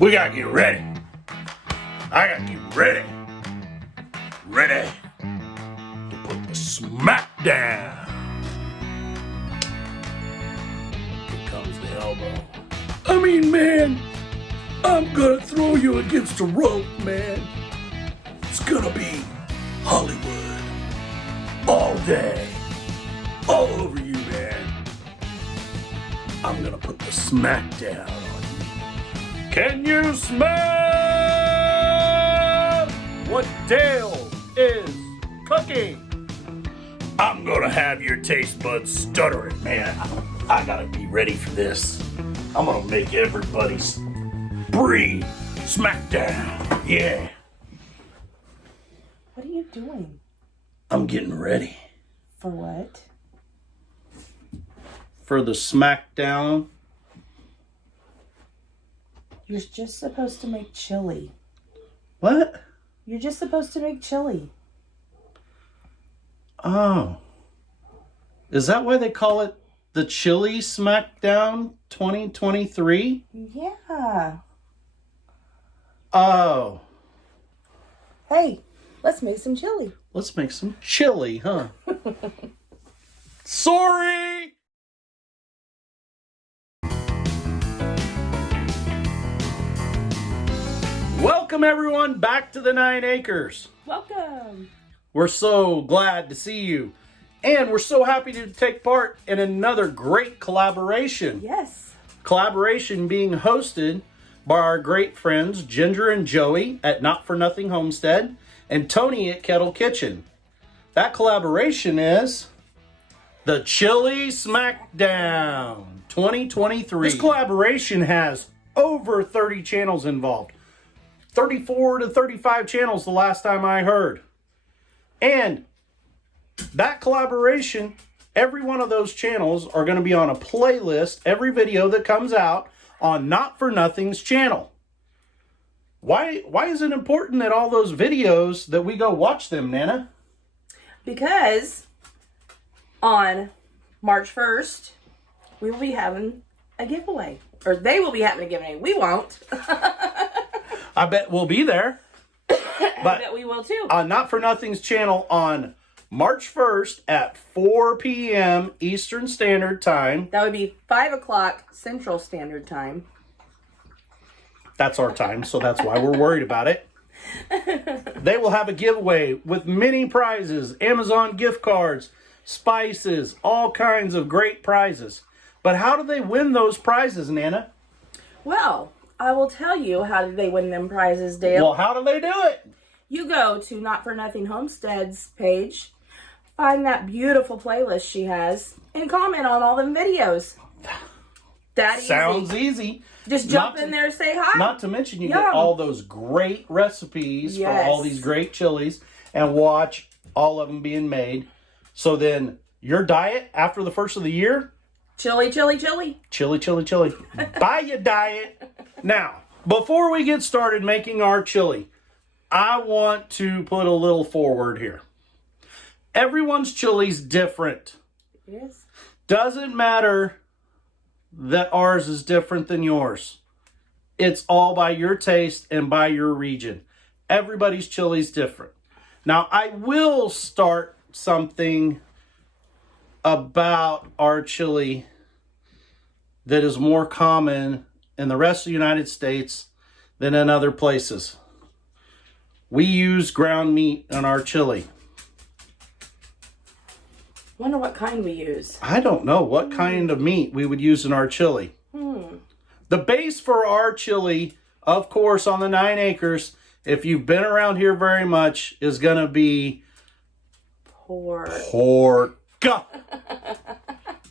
We gotta get ready. I gotta get ready. Ready to put the smack down. Here comes the elbow. I mean, man, I'm gonna throw you against the rope, man. It's gonna be Hollywood all day, all over you, man. I'm gonna put the smack down on you. Can you smell what Dale is cooking? I'm gonna have your taste buds stuttering, man. I gotta be ready for this. I'm gonna make everybody breathe. Smack down, yeah. What are you doing? I'm getting ready. For what? For the smackdown. You're just supposed to make chili. What? You're just supposed to make chili. Oh. Is that why they call it the Chili Smackdown 2023? Yeah. Oh. Hey, let's make some chili. Let's make some chili, huh? Sorry! Welcome everyone back to the 9 Acres. Welcome. We're so glad to see you. And we're so happy to take part in another great collaboration. Yes. Collaboration being hosted by our great friends Ginger and Joey at Not For Nothing Homestead and Tony at Kettle Kitchen. That collaboration is the Chili Smackdown 2023. This collaboration has over 30 channels involved. 34 to 35 channels the last time I heard. And that collaboration, every one of those channels are going to be on a playlist every video that comes out on Not For Nothing's channel. Why is it important that all those videos that we go watch them, Nana? Because on March 1st, we will be having a giveaway. Or they will be having a giveaway. We won't. I bet we'll be there. But I bet we will too. On Not For Nothing's channel on March 1st at 4 p.m. Eastern Standard Time. That would be 5 o'clock Central Standard Time. That's our time, so that's why we're worried about it. They will have a giveaway with many prizes, Amazon gift cards, spices, all kinds of great prizes. But how do they win those prizes, Nana? Well, I will tell you how did they win them prizes, Dale. Well, how do they do it? You go to Not For Nothing Homestead's page, find that beautiful playlist she has, and comment on all them videos. That Sounds easy. Just jump in there and say hi. Not to mention you get all those great recipes for all these great chilies and watch all of them being made. So then your diet after the first of the year? Chili, chili, chili. Chili, chili, chili. Buy your diet. Now, before we get started making our chili, I want to put a little forward here. Everyone's chili's different. Yes. Doesn't matter that ours is different than yours. It's all by your taste and by your region. Everybody's chili's different. Now, I will start something about our chili that is more common in the rest of the United States than in other places. We use ground meat in our chili. Wonder what kind we use. I don't know what kind of meat we would use in our chili. The base for our chili, of course, on the 9 Acres, if you've been around here very much, is going to be pork.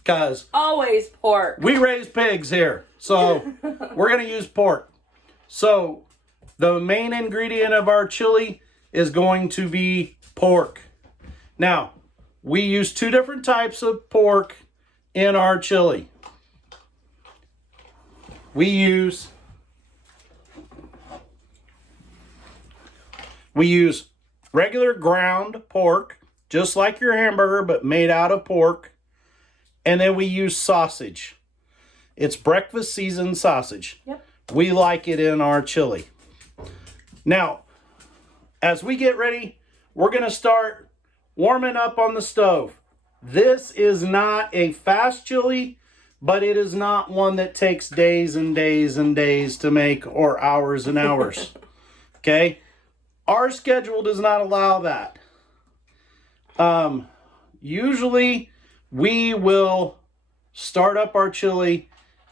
Because always pork. We raise pigs here, so we're going to use pork. So the main ingredient of our chili is going to be pork. Now, we use 2 different types of pork in our chili. We use regular ground pork, just like your hamburger, but made out of pork. And then we use sausage. It's breakfast seasoned sausage. Yep. we like it in our chili. Now, as we get ready, we're going to start warming up on the stove. This is not a fast chili, but it is not one that takes days and days and days to make, or hours and hours. Okay? Our schedule does not allow that. Usually we will start up our chili.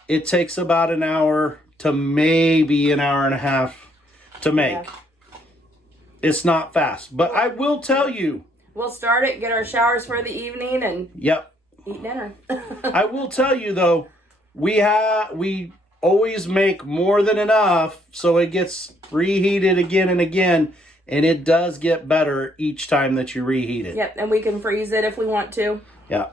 It takes about an hour to maybe an hour and a half to make. Yeah. It's not fast, but I will tell you. We'll start it, get our showers for the evening, and yep, eat dinner. I will tell you though, we always make more than enough, so it gets reheated again and again, and it does get better each time that you reheat it. Yep, and we can freeze it if we want to. Yeah.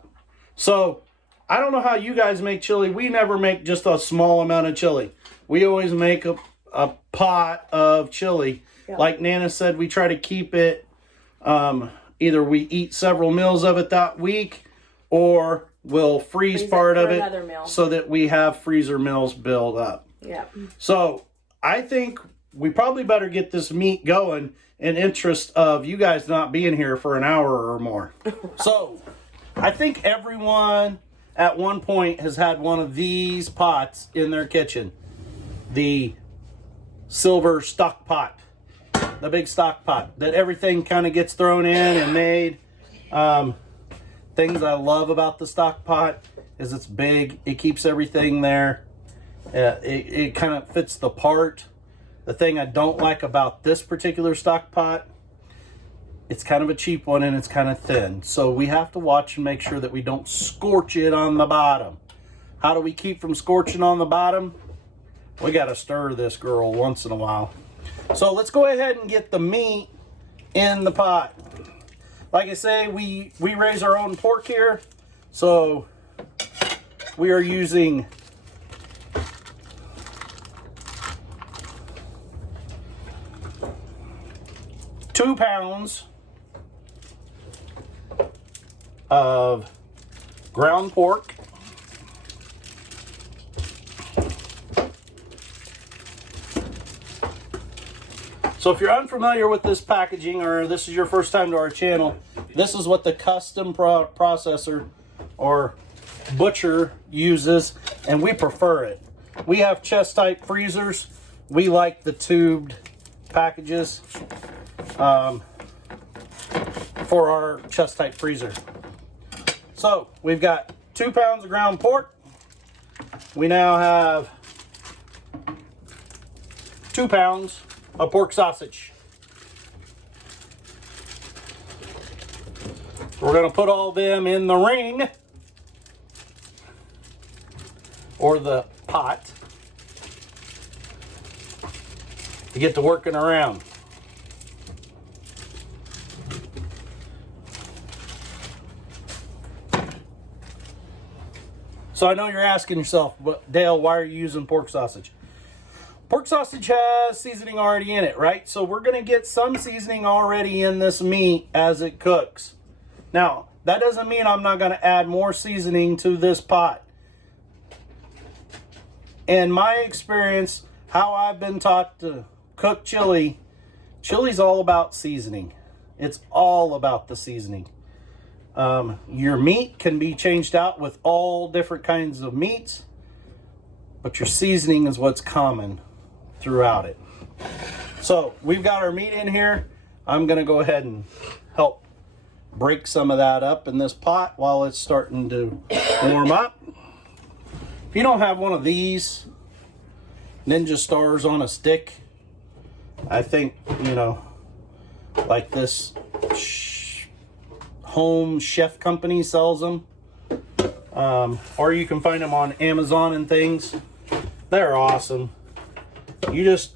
So, I don't know how you guys make chili. We never make just a small amount of chili. We always make a pot of chili. Yep. Like Nana said, we try to keep it, either we eat several meals of it that week, or we'll freeze part of it so that we have freezer meals build up. Yeah. So, I think we probably better get this meat going in interest of you guys not being here for an hour or more. So, I think everyone at one point has had one of these pots in their kitchen. The silver stock pot. The big stock pot that everything kind of gets thrown in and made. Things I love about the stock pot is it's big. It keeps everything there. It kind of fits the part. The thing I don't like about this particular stock pot, it's kind of a cheap one and it's kind of thin. So we have to watch and make sure that we don't scorch it on the bottom. How do we keep from scorching on the bottom? We got to stir this girl once in a while. So let's go ahead and get the meat in the pot. Like I say, we raise our own pork here. So we are using 2 pounds of ground pork. So if you're unfamiliar with this packaging, or this is your first time to our channel, this is what the custom processor or butcher uses, and we prefer it. We have chest type freezers. We like the tubed packages for our chest type freezer. So we've got 2 pounds of ground pork. We now have 2 pounds of pork sausage. We're going to put all them in the ring, or the pot, to get to working around. So I know you're asking yourself, but Dale, why are you using pork sausage? Pork sausage has seasoning already in it, right? So we're going to get some seasoning already in this meat as it cooks. Now, that doesn't mean I'm not going to add more seasoning to this pot. In my experience, how I've been taught to cook chili, chili's all about seasoning. It's all about the seasoning. Your meat can be changed out with all different kinds of meats, but your seasoning is what's common throughout it. So we've got our meat in here. I'm going to go ahead and help break some of that up in this pot while it's starting to warm up. If you don't have one of these Ninja Stars on a stick, I think, you know, like this home chef company sells them, or you can find them on Amazon and things. They're awesome. You just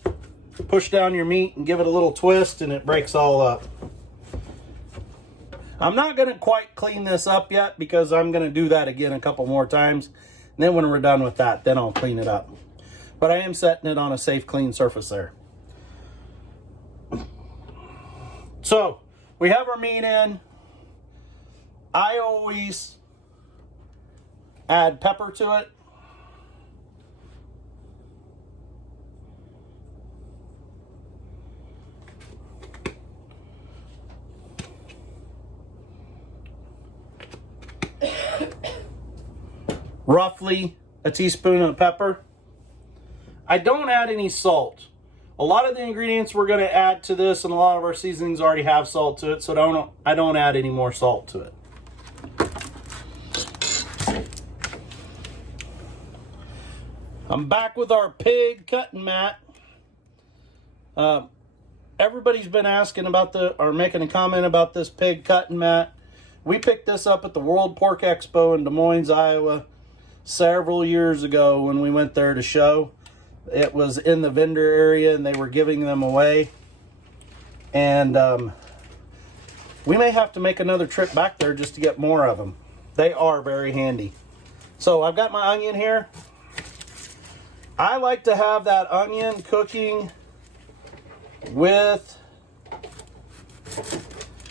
push down your meat and give it a little twist and it breaks all up. I'm not going to quite clean this up yet because I'm going to do that again a couple more times. And then when we're done with that, then I'll clean it up. But I am setting it on a safe, clean surface there. So we have our meat in. I always add pepper to it. roughly a teaspoon of pepper. I don't add any salt. A lot of the ingredients we're going to add to this and a lot of our seasonings already have salt to it, so I don't add any more salt to it. I'm back with our pig cutting mat. Everybody's been asking about or making a comment about this pig cutting mat. We picked this up at the World Pork Expo in Des Moines, Iowa, several years ago when we went there to show. It was in the vendor area and they were giving them away. And we may have to make another trip back there just to get more of them. They are very handy. So I've got my onion here. I like to have that onion cooking with,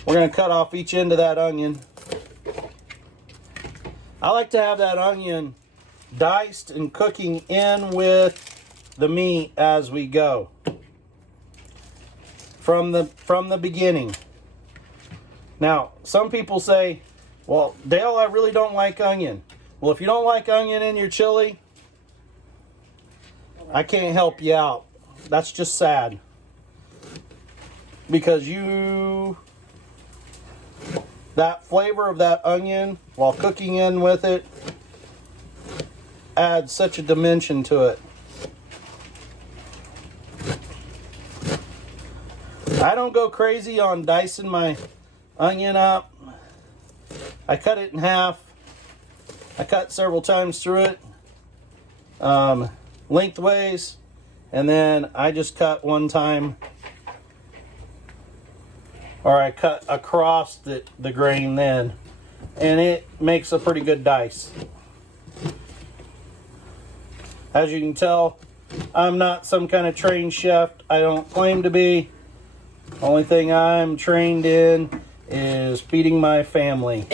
we're going to cut off each end of that onion. I like to have that onion diced and cooking in with the meat as we go. From the beginning. Now, some people say, well, Dale, I really don't like onion. Well, if you don't like onion in your chili, I can't help you out. That's just sad. Because that flavor of that onion while cooking in with it adds such a dimension to it. I don't go crazy on dicing my onion up. I cut it in half. I cut several times through it. Lengthways, and then I just cut one time, or I cut across the grain then, and it makes a pretty good dice. As you can tell, I'm not some kind of trained chef. I don't claim to be. Only thing I'm trained in is feeding my family,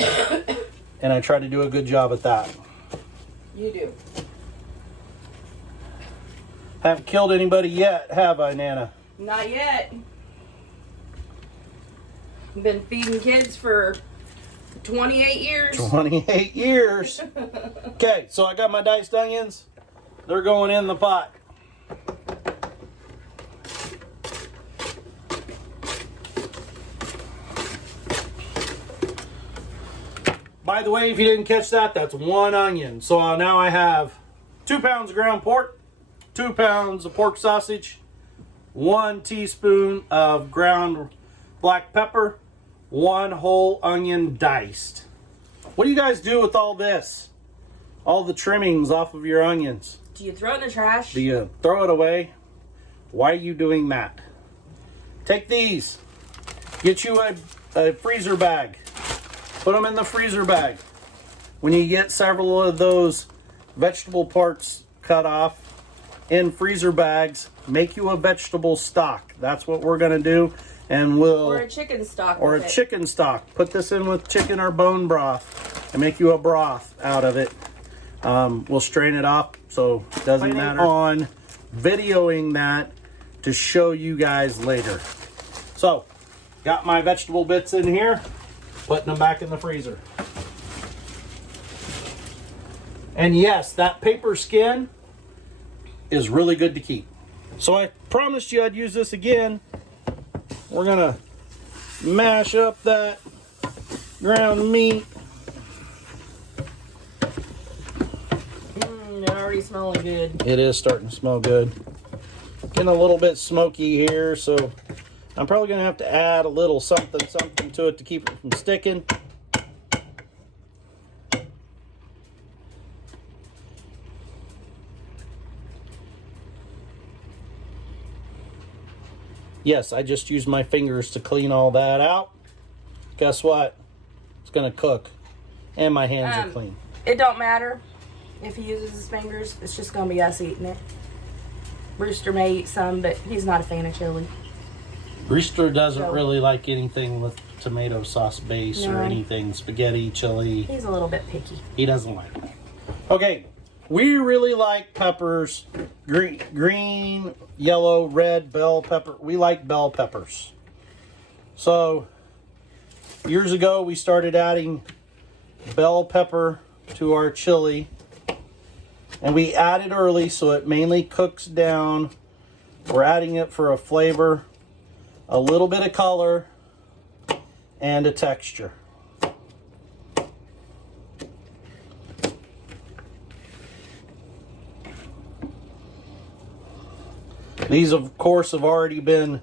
and I try to do a good job at that. You do. Haven't killed anybody yet, have I, Nana? Not yet. Been feeding kids for 28 years. 28 years. Okay, so I got my diced onions. They're going in the pot. By the way, if you didn't catch that, that's one onion. So now I have 2 pounds of ground pork, 2 pounds of pork sausage, 1 teaspoon of ground black pepper, 1 whole onion diced. What do you guys do with all this? All the trimmings off of your onions? Do you throw it in the trash? Do you throw it away? Why are you doing that? Take these. Get you a freezer bag. Put them in the freezer bag. When you get several of those vegetable parts cut off in freezer bags, make you a vegetable stock. That's what we're going to do. And or a chicken stock. Or a chicken stock. Put this in with chicken or bone broth and make you a broth out of it. We'll strain it off so it doesn't matter. On videoing that to show you guys later. So, got my vegetable bits in here. Putting them back in the freezer. And yes, that paper skin is really good to keep. So I promised you I'd use this again. We're gonna mash up that ground meat. It's already smelling good. It is starting to smell good. Getting a little bit smoky here, so I'm probably gonna have to add a little something to it to keep it from sticking. Yes, I just used my fingers to clean all that out. Guess what? It's gonna cook. And my hands are clean. It don't matter if he uses his fingers. It's just gonna be us eating it. Brewster may eat some, but he's not a fan of chili. Brewster doesn't really like anything with tomato sauce base or anything. Spaghetti, chili. He's a little bit picky. He doesn't like it. Okay, we really like peppers. Green, yellow, red, bell pepper. We like bell peppers. So, years ago we started adding bell pepper to our chili. And we add it early so it mainly cooks down. We're adding it for a flavor, a little bit of color, and a texture. These, of course, have already been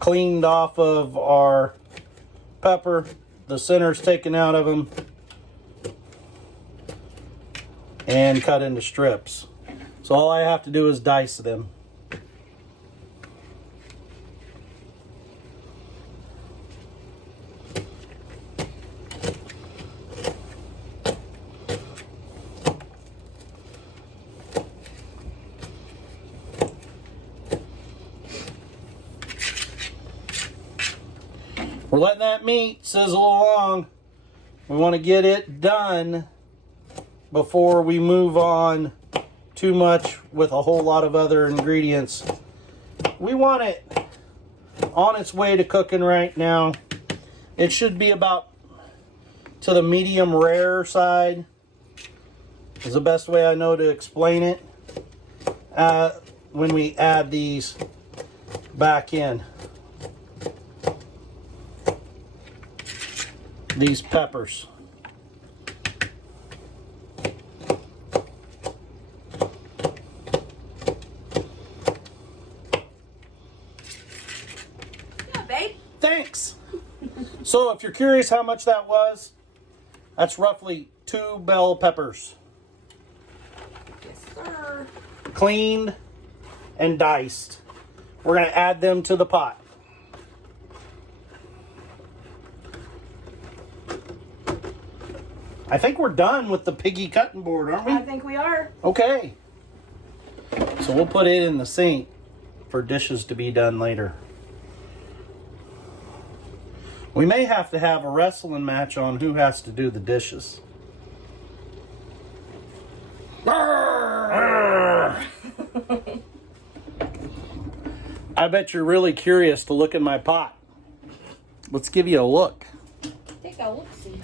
cleaned off of our pepper. The center's taken out of them and cut into strips. So all I have to do is dice them. We're letting that meat sizzle along. We want to get it done before we move on too much with a whole lot of other ingredients. We want it on its way to cooking right now. It should be about to the medium rare side is the best way I know to explain it when we add these back in. These peppers. Yeah, babe. Thanks. So if you're curious how much that was, that's roughly 2 bell peppers. Yes, sir. Cleaned and diced. We're going to add them to the pot. I think we're done with the piggy cutting board, aren't we? I think we are. Okay. So we'll put it in the sink for dishes to be done later. We may have to have a wrestling match on who has to do the dishes. I bet you're really curious to look in my pot. Let's give you a look. Take a look-see.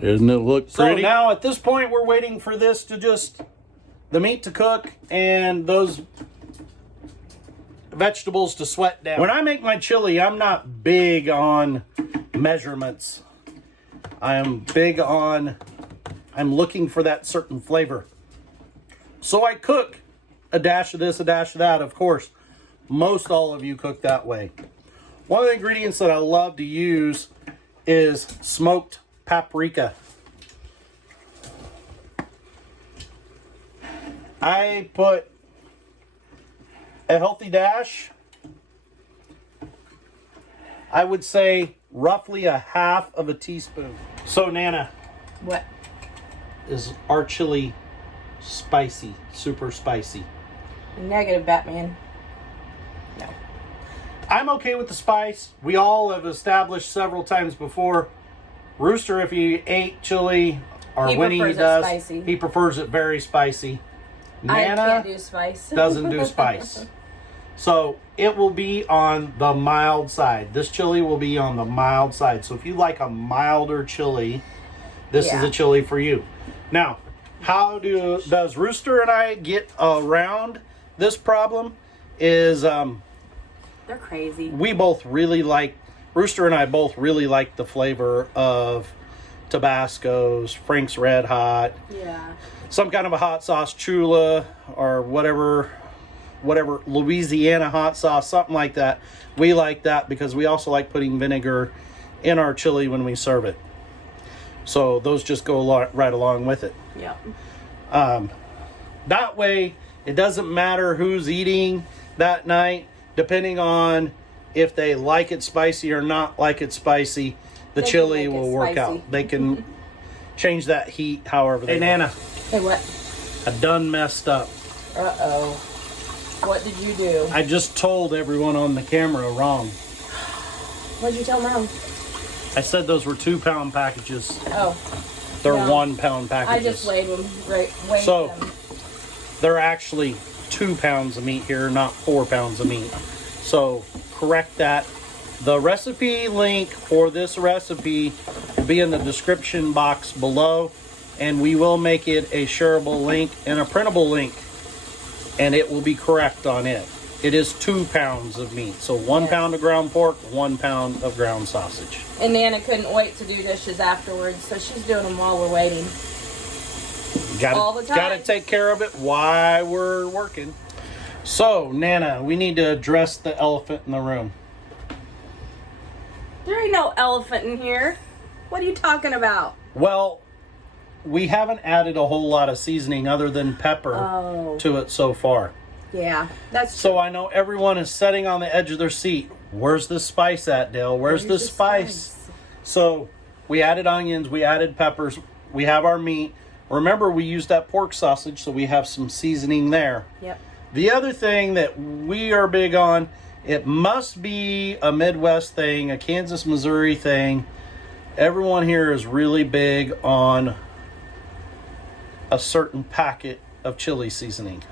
Doesn't it look pretty? So now at this point we're waiting for this to the meat to cook and those vegetables to sweat down. When I make my chili, I'm not big on measurements. I'm looking for that certain flavor. So I cook a dash of this, a dash of that, of course. Most all of you cook that way. One of the ingredients that I love to use is smoked paprika. I put a healthy dash. I would say roughly a half of a teaspoon. So Nana, What? is our chili spicy? Super spicy? Negative, Batman. No. I'm okay with the spice. We all have established several times before. Rooster, if he ate chili, or He when he prefers it does, spicy. he prefers it very spicy. I Nana can't do spice. doesn't do spice. So it will be on the mild side. This chili will be on the mild side. So if you like a milder chili, this is a chili for you. Now, how does Rooster and I get around this problem is They're crazy. we both really like, Rooster and I both really like the flavor of Tabasco's, Frank's Red Hot, Yeah. some kind of a hot sauce, Chula, or whatever Louisiana hot sauce, something like that. We like that because we also like putting vinegar in our chili when we serve it. So those just go right along with it. Yeah. That way, it doesn't matter who's eating that night, depending on if they like it spicy or not like it spicy, the chili will work out. They can change that heat however they want. Hey, Nana. Hey, what? I done messed up. Uh-oh. What did you do? I just told everyone on the camera wrong. What did you tell Mom? I said those were 2-pound packages. Oh. They're No. 1-pound packages. I just weighed them. Weighed So, them. they're actually 2 pounds of meat here, not 4 pounds of meat. So correct that The recipe link for this recipe will be in the description box below, and we will make it a shareable link and a printable link, and it will be correct on it. It is 2 pounds of meat. So 1 pound of ground pork, 1 pound of ground sausage. And Nana couldn't wait to do dishes afterwards, so she's doing them while we're waiting. All the time. Gotta take care of it while we're working. So, Nana, we need to address the elephant in the room. There ain't no elephant in here. What are you talking about? Well, we haven't added a whole lot of seasoning other than pepper to it so far. Yeah, that's true. So I know everyone is sitting on the edge of their seat. Where's the spice at, Dale? Where's the spice? So we added onions, we added peppers, we have our meat. Remember, we used that pork sausage, so we have some seasoning there. Yep. The other thing that we are big on, it must be a Midwest thing, a Kansas, Missouri thing. Everyone here is really big on a certain packet of chili seasoning.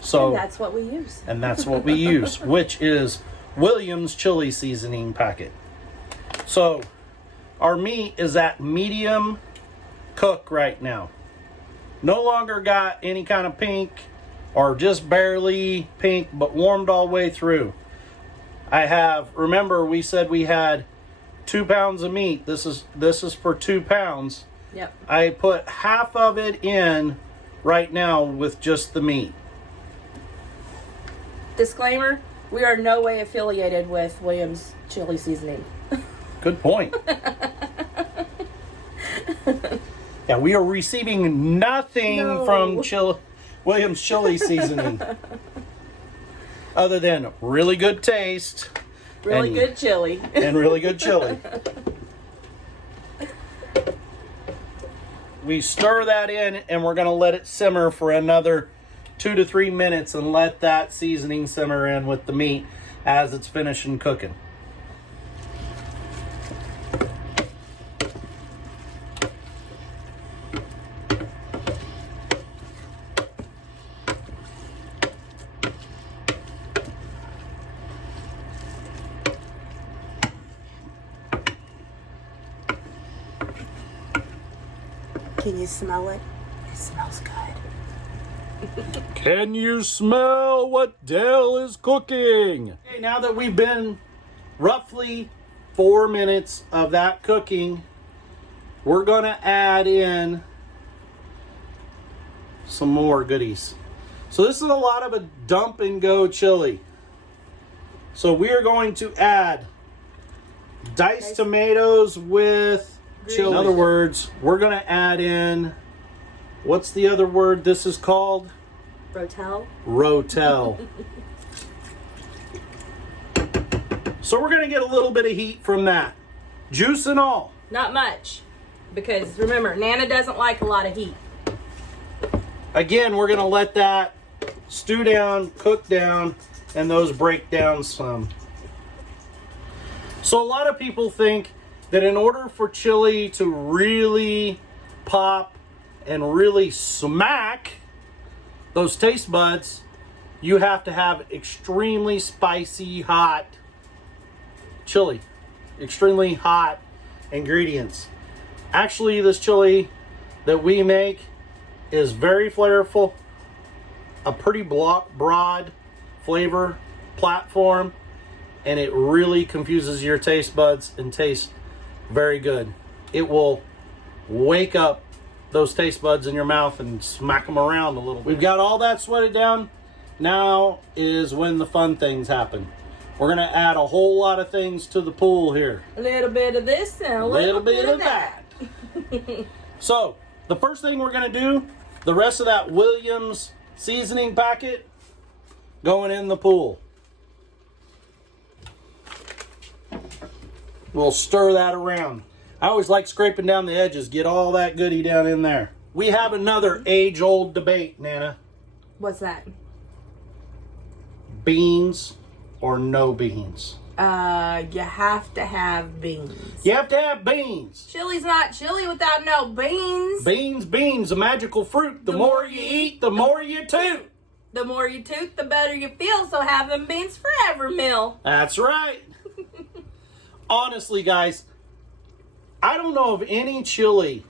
So, and that's what we use. And that's what we use, which is Williams chili seasoning packet. So, our meat is at medium cook right now. No longer got any kind of pink or just barely pink, but warmed all the way through. Remember we said we had 2 pounds of meat. This is for 2 pounds. Yep. I put half of it in right now with just the meat. Disclaimer, we are no way affiliated with Williams chili seasoning. Good point. Yeah, we are receiving nothing from Williams chili seasoning other than really good taste. Really good chili. And really good chili. We stir that in, and we're going to let it simmer for another 2 to 3 minutes and let that seasoning simmer in with the meat as it's finishing cooking. Can you smell it? It smells good. Can you smell what Dale is cooking? Okay, now that we've been roughly 4 minutes of that cooking, we're going to add in some more goodies. So this is a lot of a dump and go chili. So we are going to add diced tomatoes with chili. In other words, we're going to add in, what's the other word this is called? Rotel. Rotel. So we're going to get a little bit of heat from that. Juice and all. Not much. Because remember, Nana doesn't like a lot of heat. Again, we're going to let that stew down, cook down, and those break down some. So a lot of people think that in order for chili to really pop and really smack those taste buds, you have to have extremely spicy, hot chili. Extremely hot ingredients. Actually, this chili that we make is very flavorful, a pretty broad flavor platform, and it really confuses your taste buds and tastes very good. It will wake up those taste buds in your mouth and smack them around a little bit. We've got all that sweated down. Now is when the fun things happen. We're going to add a whole lot of things to the pool here. A little bit of this and a little bit of that. So, the first thing we're going to do, the rest of that Williams seasoning packet going in the pool. We'll stir that around. I always like scraping down the edges, get all that goodie down in there. We have another age-old debate, Nana. What's that? Beans or no beans? You have to have beans. You have to have beans. Chili's not chili without no beans. Beans, a magical fruit. The more you eat, the more you toot. The more you toot, the better you feel, so have them beans forever, Mill. That's right. honestly, guys, I don't know of any chili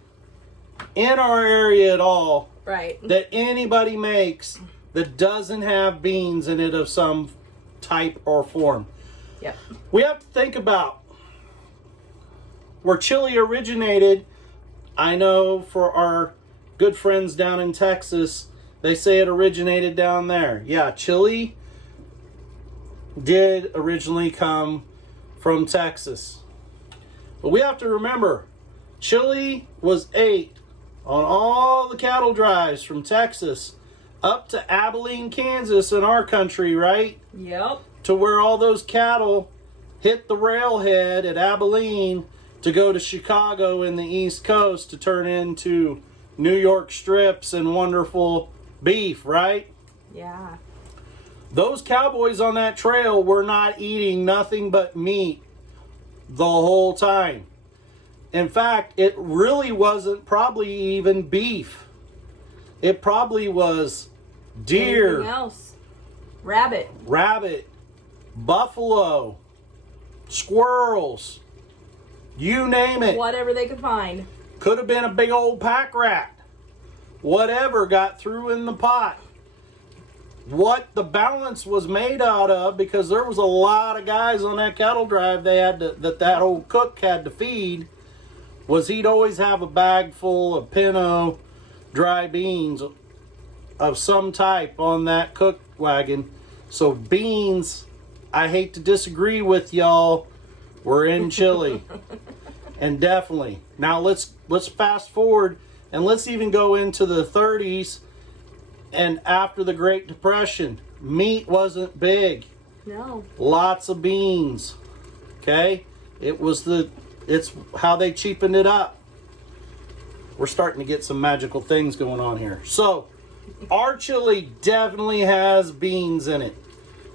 in our area at all Right. that anybody makes that doesn't have beans in it of some type or form. Yep. We have to think about where chili originated. I know for our good friends down in Texas, they say it originated down there. Yeah, chili did originally come from Texas. But we have to remember, chili was ate on all the cattle drives from Texas up to Abilene, Kansas in our country, right? Yep. To where all those cattle hit the railhead at Abilene to go to Chicago in the East Coast to turn into New York strips and wonderful beef, right? Yeah. Those cowboys on that trail were not eating nothing but meat the whole time. In fact, it really wasn't probably even beef. It probably was deer, Anything else? Rabbit, buffalo, squirrels, you name it. whatever they could find. Could have been a big old pack rat. Whatever got through in the pot. What the balance was made out of, because there was a lot of guys on that cattle drive they had to, that old cook had to feed, was he'd always have a bag full of pinto dry beans of some type on that cook wagon. So beans, I hate to disagree with y'all, were in chili. And definitely. Now let's fast forward and let's even go into the 30s and after the Great Depression. Meat wasn't big. No. Lots of beans. Okay? It's how they cheapened it up. We're starting to get some magical things going on here. So, our chili definitely has beans in it.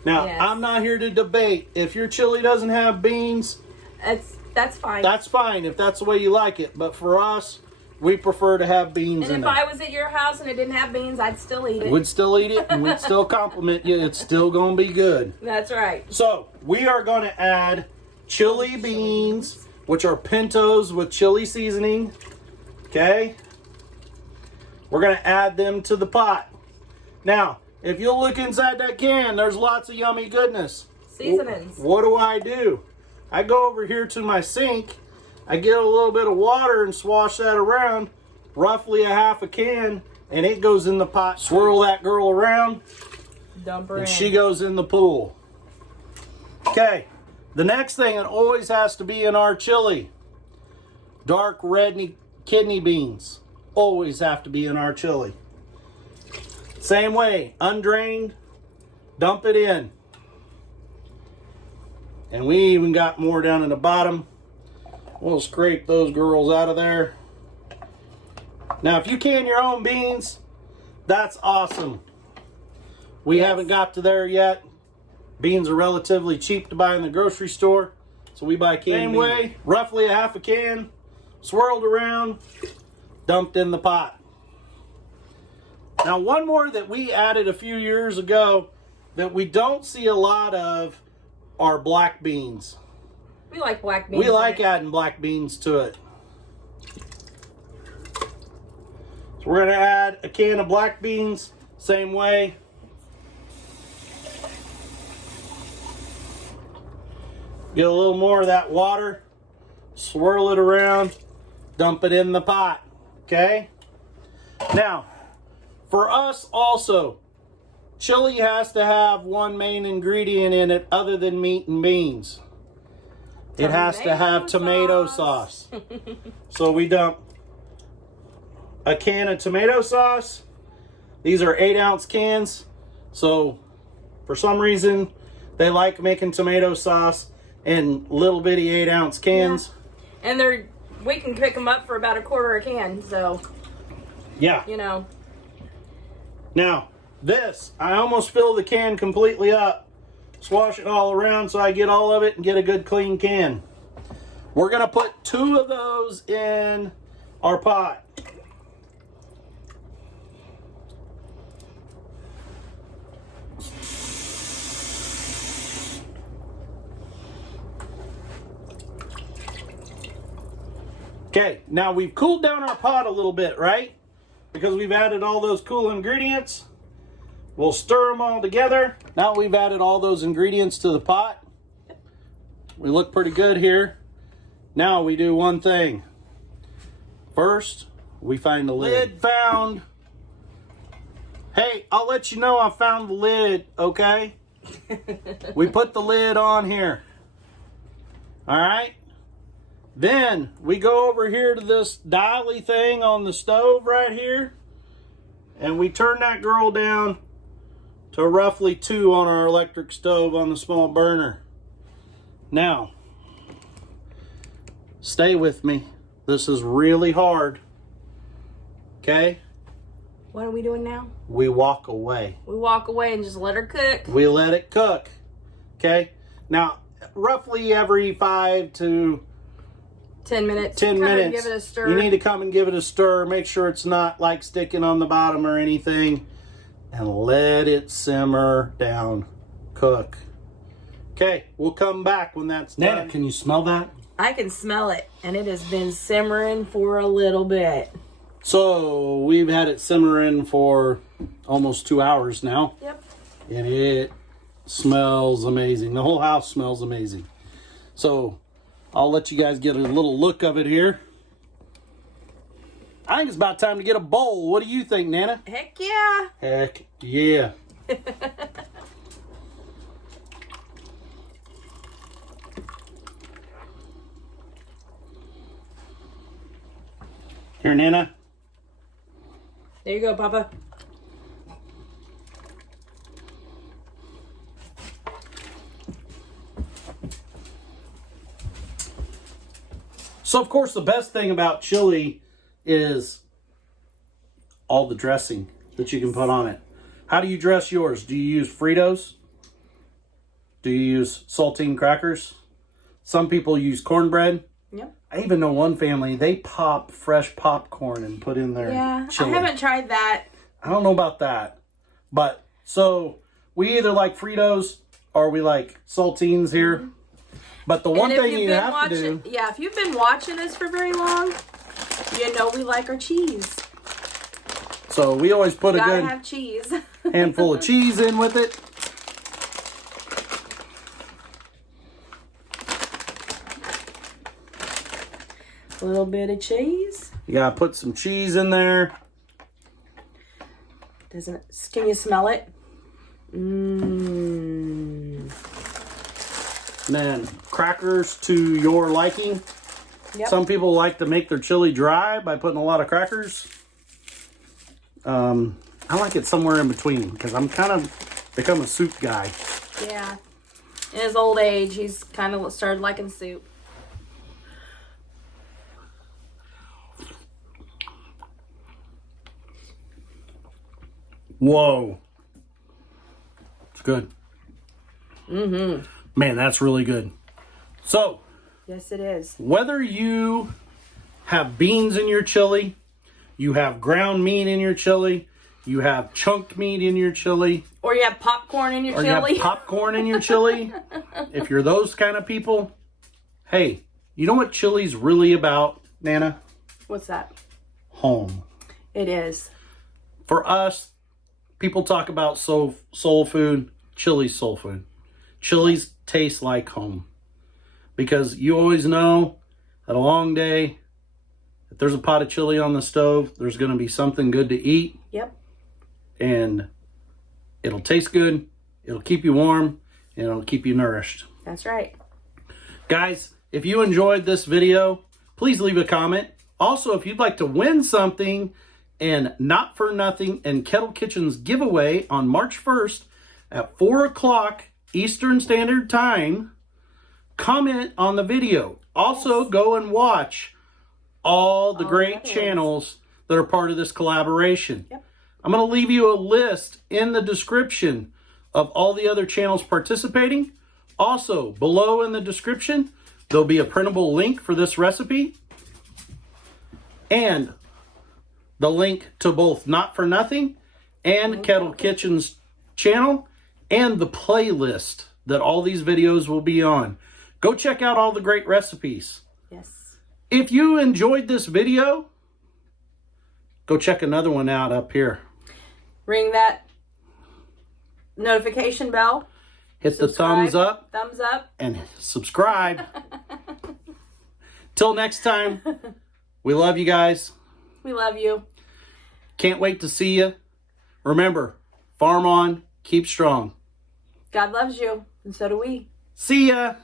Now, Yes. I'm not here to debate. If your chili doesn't have beans, That's fine. that's fine if that's the way you like it. But for us, we prefer to have beans and in if it. I was at your house and it didn't have beans, I'd still eat it. We'd still eat it and we'd still compliment you. It's still going to be good. That's right. So, we are going to add chili beans, which are pintos with chili seasoning. Okay? We're going to add them to the pot. Now, if you look inside that can, there's lots of yummy goodness. Seasonings. What do? I go over here to my sink. I get a little bit of water and swash that around, roughly a half a can, and it goes in the pot. Swirl that girl around, Dump her and in. she goes in the pool. Okay, the next thing that always has to be in our chili, dark red kidney beans. Always have to be in our chili. Same way, undrained, dump it in. And we even got more down in the bottom. We'll scrape those girls out of there. Now, if you can your own beans, that's awesome. We haven't got to there yet. Beans are relatively cheap to buy in the grocery store, so we buy canned beans. Same way, roughly a half a can, swirled around, dumped in the pot. Now, one more that we added a few years ago that we don't see a lot of are black beans. We like black beans. We like adding black beans to it. So we're going to add a can of black beans, same way. Get a little more of that water, swirl it around, dump it in the pot, okay? Now, for us also, chili has to have one main ingredient in it other than meat and beans. It has to have tomato sauce. So we dump a can of tomato sauce. These are 8-ounce cans. So for some reason, they like making tomato sauce in little bitty 8-ounce cans. Yeah. And we can pick them up for about a quarter a can. So, yeah. You know. Now, this, I almost fill the can completely up. Swash it all around so I get all of it and get a good clean can. We're going to put 2 of those in our pot. Okay, now we've cooled down our pot a little bit, right? Because we've added all those cool ingredients. We'll stir them all together. Now we've added all those ingredients to the pot. We look pretty good here. Now we do one thing. First, we find the lid found. Hey, I'll let you know I found the lid, okay? We put the lid on here. All right? Then we go over here to this dialy thing on the stove right here. And we turn that girl down to roughly 2 on our electric stove on the small burner. Now, stay with me. This is really hard. Okay? What are we doing now? We walk away. We walk away and just let her cook. We let it cook. Okay? Now, roughly every 5 to 10 minutes. 10 minutes. Give it a stir. You need to come and give it a stir. Make sure it's not like sticking on the bottom or anything. And let it simmer down. Cook. Okay, we'll come back when that's done. Nana, can you smell that? I can smell it, and it has been simmering for a little bit. So we've had it simmering for almost 2 hours now. Yep. And it smells amazing. The whole house smells amazing. So I'll let you guys get a little look of it here. I think it's about time to get a bowl. What do you think, Nana? Heck yeah. Heck yeah. Here, Nana. There you go, Papa. So, of course, the best thing about chili is all the dressing that you can put on it. How do you dress yours? Do you use Fritos? Do you use saltine crackers? Some people use cornbread. Yep. I even know one family, they pop fresh popcorn and put in their chili. I haven't tried that. I don't know about that. But, so, we either like Fritos or we like saltines here. Mm-hmm. But the one thing you have to do... Yeah, if you've been watching us for very long, you know we like our cheese. So we always put a good have cheese. handful of cheese in with it. A little bit of cheese. You gotta put some cheese in there. Can you smell it? Mmm. Then crackers to your liking. Yep. Some people like to make their chili dry by putting a lot of crackers. I like it somewhere in between because I'm kind of become a soup guy. Yeah. In his old age, he's kind of started liking soup. Whoa. It's good. Mm-hmm. Man, that's really good. So, yes, it is. Whether you have beans in your chili, you have ground meat in your chili, you have chunked meat in your chili, or you have popcorn in your chili. Or you have popcorn in your chili. If you're those kind of people, hey, you know what chili's really about, Nana? What's that? Home. It is. For us, people talk about soul food. Chili's soul food. Chili's taste like home. Because you always know that a long day, if there's a pot of chili on the stove, there's going to be something good to eat. Yep. And it'll taste good, it'll keep you warm, and it'll keep you nourished. That's right. Guys, if you enjoyed this video, please leave a comment. Also, if you'd like to win something in Not For Nothing and Kettle Kitchen's giveaway on March 1st at 4 o'clock Eastern Standard Time, comment on the video. Also, go and watch all the great channels that are part of this collaboration. Yep. I'm going to leave you a list in the description of all the other channels participating. Also, below in the description, there'll be a printable link for this recipe. And the link to both Not For Nothing and Kettle Kitchen's channel and the playlist that all these videos will be on. Go check out all the great recipes. Yes. If you enjoyed this video, go check another one out up here. Ring that notification bell. Hit the thumbs up. Thumbs up. And subscribe. Till next time, we love you guys. We love you. Can't wait to see you. Remember, farm on, keep strong. God loves you, and so do we. See ya.